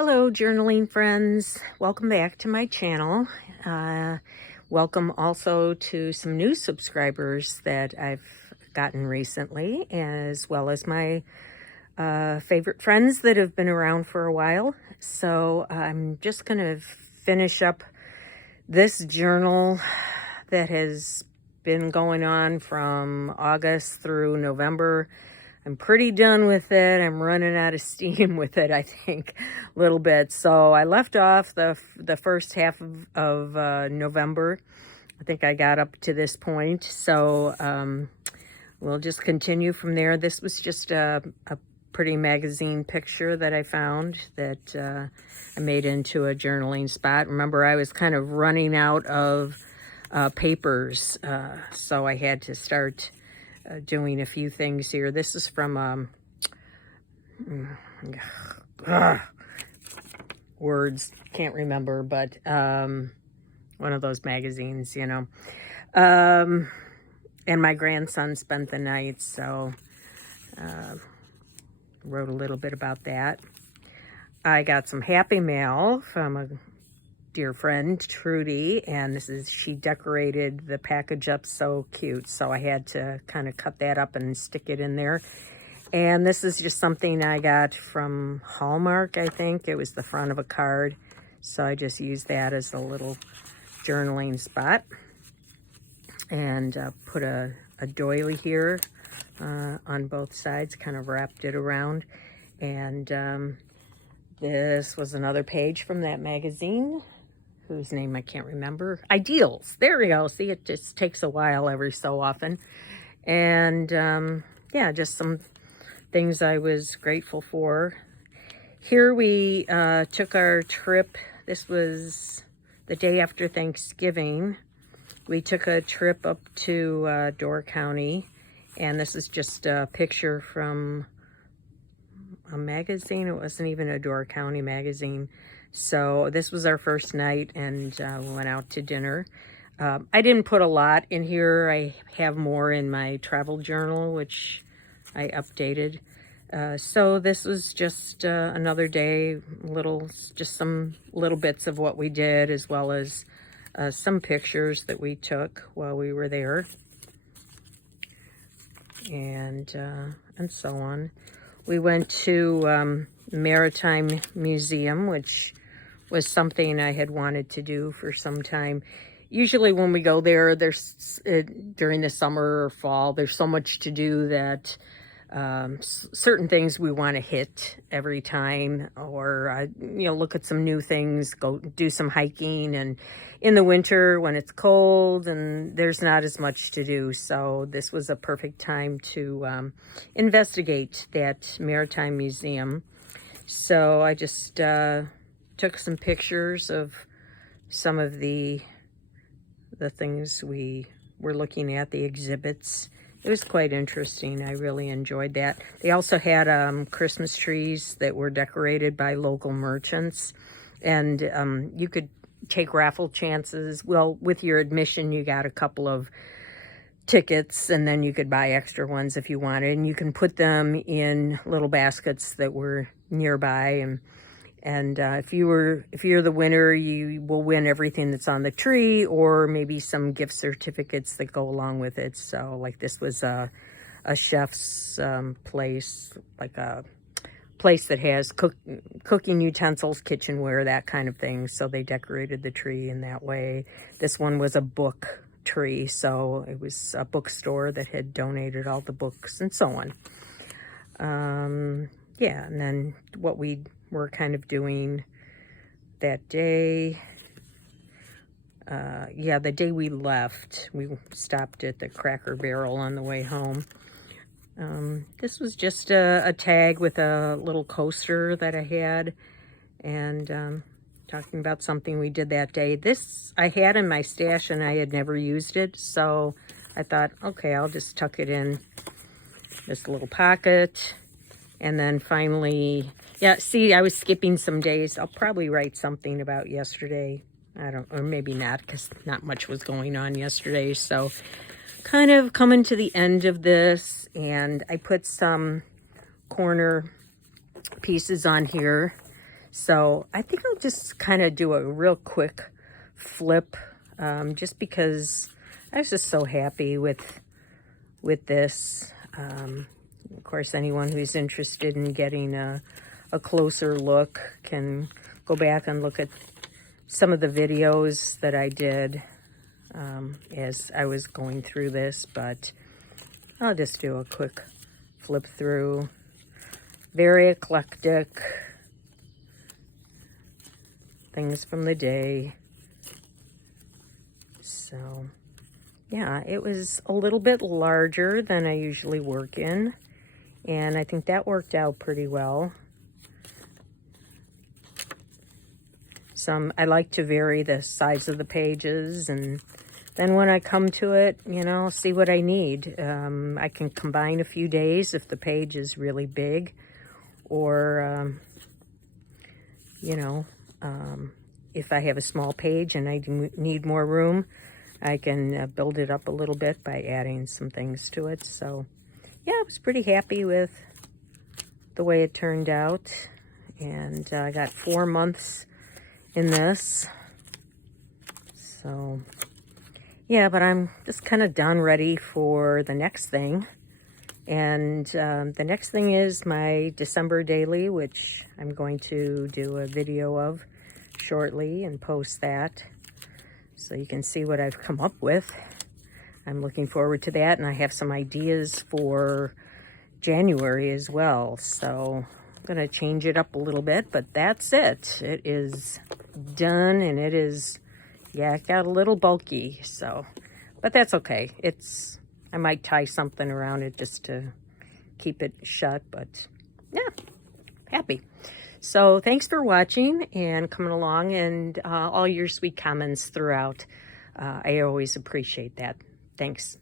Hello, journaling friends. Welcome back to my channel. Welcome also to some new subscribers that I've gotten recently, as well as my favorite friends that have been around for a while. So I'm just going to finish up this journal that has been going on from August through November. I'm pretty done with it. I'm running out of steam with it, I think, a little bit. So I left off the first half of November. I think I got up to this point. So we'll just continue from there. This was just a pretty magazine picture that I found that I made into a journaling spot. Remember, I was kind of running out of papers, so I had to start doing a few things here. This is from words, can't remember, but one of those magazines, you know. And my grandson spent the night, so wrote a little bit about that. I got some happy mail from a dear friend, Trudy, and she decorated the package up so cute, so I had to kind of cut that up and stick it in there. And this is just something I got from Hallmark, I think. It was the front of a card, so I just used that as a little journaling spot. And put a doily here on both sides, kind of wrapped it around. And this was another page from that magazine, whose name I can't remember. Ideals. There we go. See, it just takes a while every so often. And yeah, just some things I was grateful for. Here we took our trip. This was the day after Thanksgiving. We took a trip up to Door County. And this is just a picture from a magazine. It wasn't even a Door County magazine. So this was our first night, and we went out to dinner. I didn't put a lot in here. I have more in my travel journal, which I updated. So this was just another day, just some little bits of what we did, as well as some pictures that we took while we were there, and so on. We went to Maritime Museum, which was something I had wanted to do for some time. Usually when we go there, there's during the summer or fall, there's so much to do that certain things we want to hit every time, or look at some new things, go do some hiking. And in the winter when it's cold and there's not as much to do, so this was a perfect time to investigate that Maritime Museum. So I just took some pictures of some of the things we were looking at, the exhibits. It was quite interesting. I really enjoyed that. They also had Christmas trees that were decorated by local merchants, and you could take raffle chances. Well, with your admission, you got a couple of tickets, and then you could buy extra ones if you wanted, and you can put them in little baskets that were nearby. And if you're the winner, you will win everything that's on the tree, or maybe some gift certificates that go along with it. So like this was a chef's place, like a place that has cooking utensils, kitchenware, that kind of thing. So they decorated the tree in that way. This one was a book tree, so it was a bookstore that had donated all the books and so on. Yeah, and then what we were kind of doing that day, the day we left, we stopped at the Cracker Barrel on the way home. This was just a tag with a little coaster that I had, and talking about something we did that day. This I had in my stash and I had never used it, so I thought, okay, I'll just tuck it in this little pocket. And then finally, yeah, see, I was skipping some days. I'll probably write something about yesterday. Or maybe not, because not much was going on yesterday. So kind of coming to the end of this, and I put some corner pieces on here So I think I'll just kind of do a real quick flip, just because I was just so happy with this. Of course, anyone who's interested in getting a closer look can go back and look at some of the videos that I did as I was going through this, but I'll just do a quick flip through. Very eclectic. Things from the day. So, yeah, it was a little bit larger than I usually work in, and I think that worked out pretty well. I like to vary the size of the pages, and then when I come to it, you know, see what I need. I can combine a few days if the page is really big, or, you know, if I have a small page and I need more room, I can build it up a little bit by adding some things to it. So, yeah, I was pretty happy with the way it turned out. And I got 4 months in this. So, yeah, but I'm just kind of done, ready for the next thing. And the next thing is my December daily, which I'm going to do a video of shortly and post that, so you can see what I've come up with. I'm looking forward to that, and I have some ideas for January as well. So I'm going to change it up a little bit, but that's it. It is done, and it is, yeah, it got a little bulky, so, but that's okay. I might tie something around it just to keep it shut, but yeah, happy. So thanks for watching and coming along, and all your sweet comments throughout. I always appreciate that. Thanks.